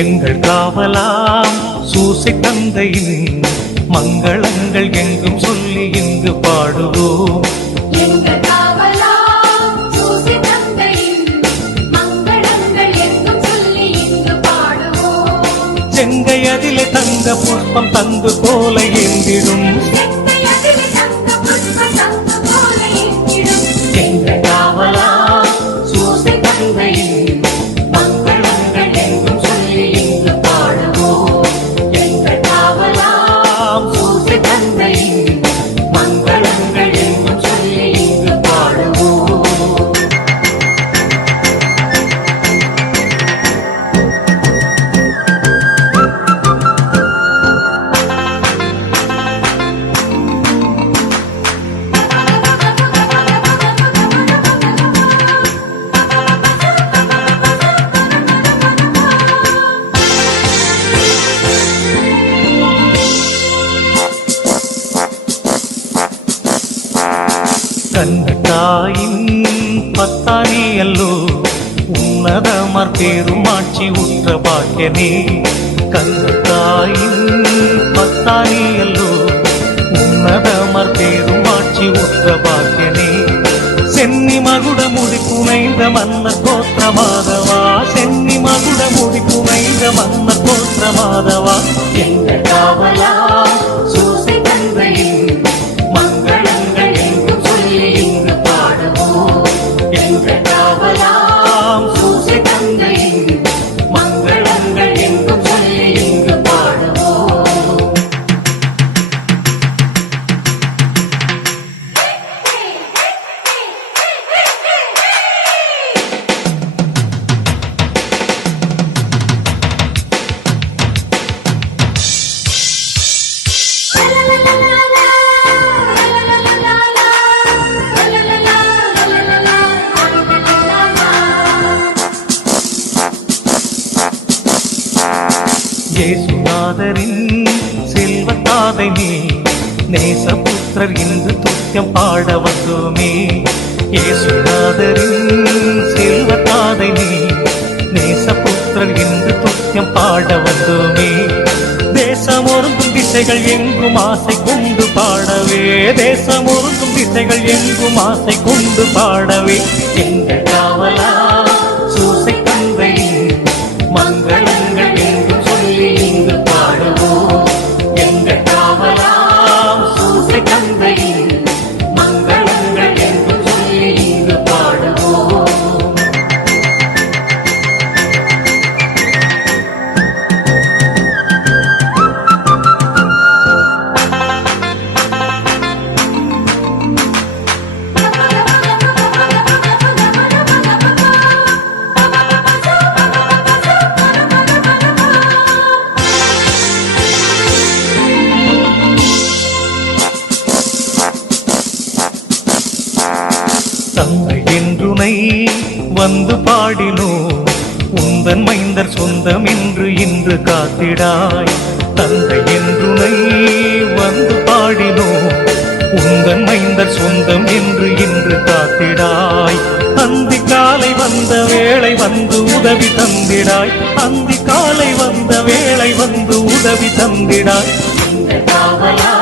எங்கள் காவலாம் சூசை தந்தையின் மங்களங்கள் எங்கும் சொல்லி இங்கு பாடுவோம். எங்கள் காவலாம் சூசை தந்தையின் மங்களங்கள் எங்கும் சொல்லி இங்கு பாடுவோம். செங்கையதிலே தங்க புஷ்பம் தங்கு போல ஏந்திடும். எங்கள் காவலாம் சூசை தந்தையின் கண்ணத்தாயின் பத்தானி அல்லோ உன்னதமர் பெருமாட்சி உற்ற பாக்கியனே. கண்ணத்தாயின் பத்தானி அல்லோ உன்னதமர் பெருமாட்சி உற்ற பாக்கியனே. சென்னி மகுட முடி புனைந்த மன்னர் கோத்திர மாதவா, சென்னி மகுட முடி புனைந்த மன்னர் கோத்திர மாதவா. எங்கள் காவலா சூசை தந்தையின் மங்களங்கள் எங்கும் சொல்லி இங்கு பாடுவோம். எங்கள் காவலாம் சூசை தந்தையின் மங்களங்கள் எங்கும் சொல்லி இங்கு பாடுவோம். இயேசுநாதரின் செல்வத்தாதை நீ நேசபுத்திரர் என்று துத்தியம் பாட வந்தோமே. இயேசுநாதரின் செல்வத்தாதை நீ நேசபுத்திரர் என்று துத்தியம் பாட வந்தோமே. தேசம் ஒருங்கும் திசைகள் எங்கும் ஆசை கொண்டு பாடவே, தேசம் ஒருங்கும் திசைகள் எங்கும் ஆசை கொண்டு பாடவே. எங்கள் காவலா சூசை தந்தையின் மங்களங்கள் எங்கும் சொல்லி இங்கு பாடுவோம். எங்கள் காவலாம் சூசை தந்தையின் மங்களங்கள் எங்கும் சொல்லி இங்கு பாடுவோம். தந்தை என்றுனை வந்து பாடினோ, உந்தன் மைந்தர் சொந்தம் என்று இன்று காத்திடாய். தந்தை என்றுனை வந்து பாடினோ, உந்தன் மைந்தர் சொந்தம் என்று இன்று காத்திடாய். அந்தி காலை வந்த வேளை வந்து உதவி தந்திடாய், அந்தி காலை வந்த வேளை வந்து உதவி தந்திடாய். இந்த காவலா